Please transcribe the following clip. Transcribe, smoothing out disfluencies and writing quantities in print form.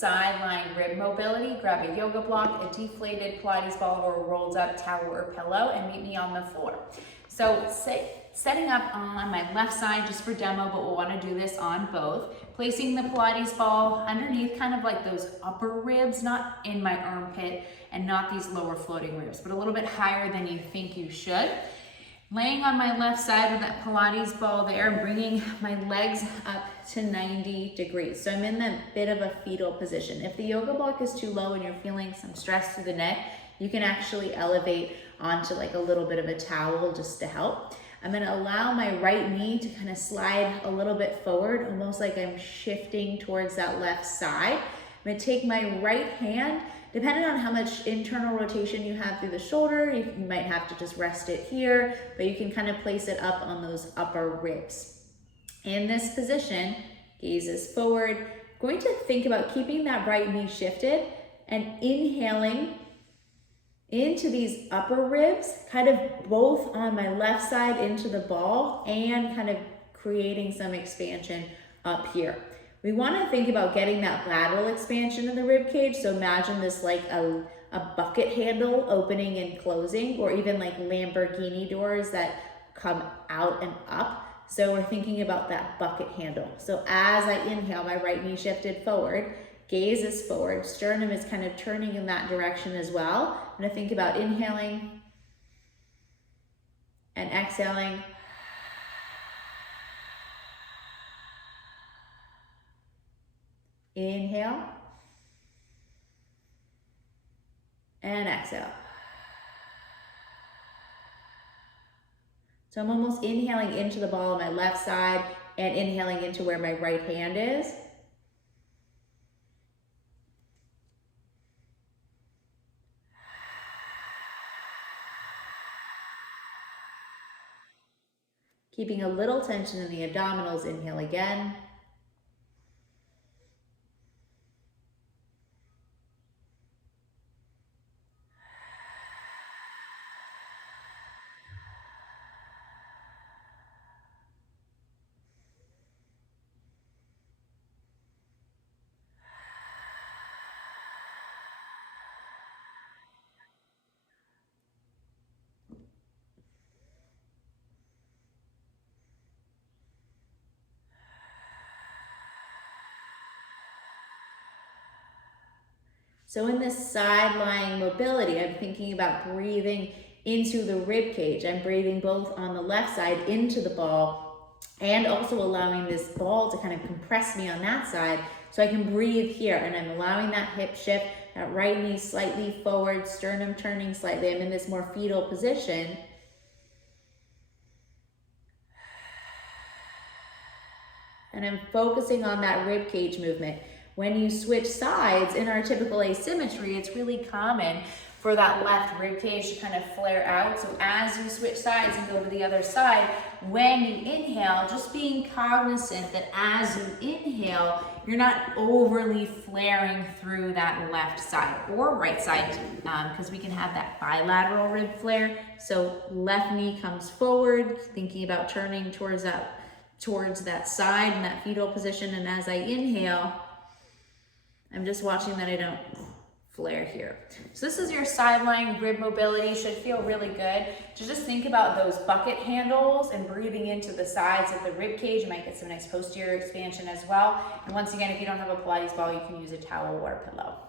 side lying rib mobility, grab a yoga block, a deflated Pilates ball, or a rolled up towel or pillow, and meet me on the floor. So setting up on my left side just for demo, but we'll want to do this on both. Placing the Pilates ball underneath kind of like those upper ribs, not in my armpit and not these lower floating ribs, but a little bit higher than you think you should. Laying on my left side with that Pilates ball there, bringing my legs up to 90 degrees. So I'm in that bit of a fetal position. If the yoga block is too low and you're feeling some stress through the neck, you can actually elevate onto like a little bit of a towel just to help. I'm gonna allow my right knee to kind of slide a little bit forward, almost like I'm shifting towards that left side. I'm gonna take my right hand, depending on how much internal rotation you have through the shoulder, you might have to just rest it here, but you can kind of place it up on those upper ribs. In this position, gaze is forward. Going to think about keeping that right knee shifted and inhaling into these upper ribs, kind of both on my left side into the ball and kind of creating some expansion up here. We want to think about getting that lateral expansion in the rib cage. So imagine this like a bucket handle opening and closing, or even like Lamborghini doors that come out and up. So we're thinking about that bucket handle. So as I inhale, my right knee shifted forward, gaze is forward, sternum is kind of turning in that direction as well. I'm gonna think about inhaling and exhaling. Inhale and exhale. So I'm almost inhaling into the ball on my left side and inhaling into where my right hand is. Keeping a little tension in the abdominals, inhale again. So in this side lying mobility, I'm thinking about breathing into the rib cage. I'm breathing both on the left side into the ball and also allowing this ball to kind of compress me on that side so I can breathe here. And I'm allowing that hip shift, that right knee slightly forward, sternum turning slightly. I'm in this more fetal position. And I'm focusing on that rib cage movement. When you switch sides in our typical asymmetry, it's really common for that left rib cage to kind of flare out. So as you switch sides and go to the other side, when you inhale, just being cognizant that as you inhale, you're not overly flaring through that left side or right side, because we can have that bilateral rib flare. So left knee comes forward, thinking about turning towards that side in that fetal position. And as I inhale, I'm just watching that I don't flare here. So this is your side lying rib mobility. Should feel really good. Just think about those bucket handles and breathing into the sides of the rib cage. You might get some nice posterior expansion as well. And once again, if you don't have a Pilates ball, you can use a towel or a pillow.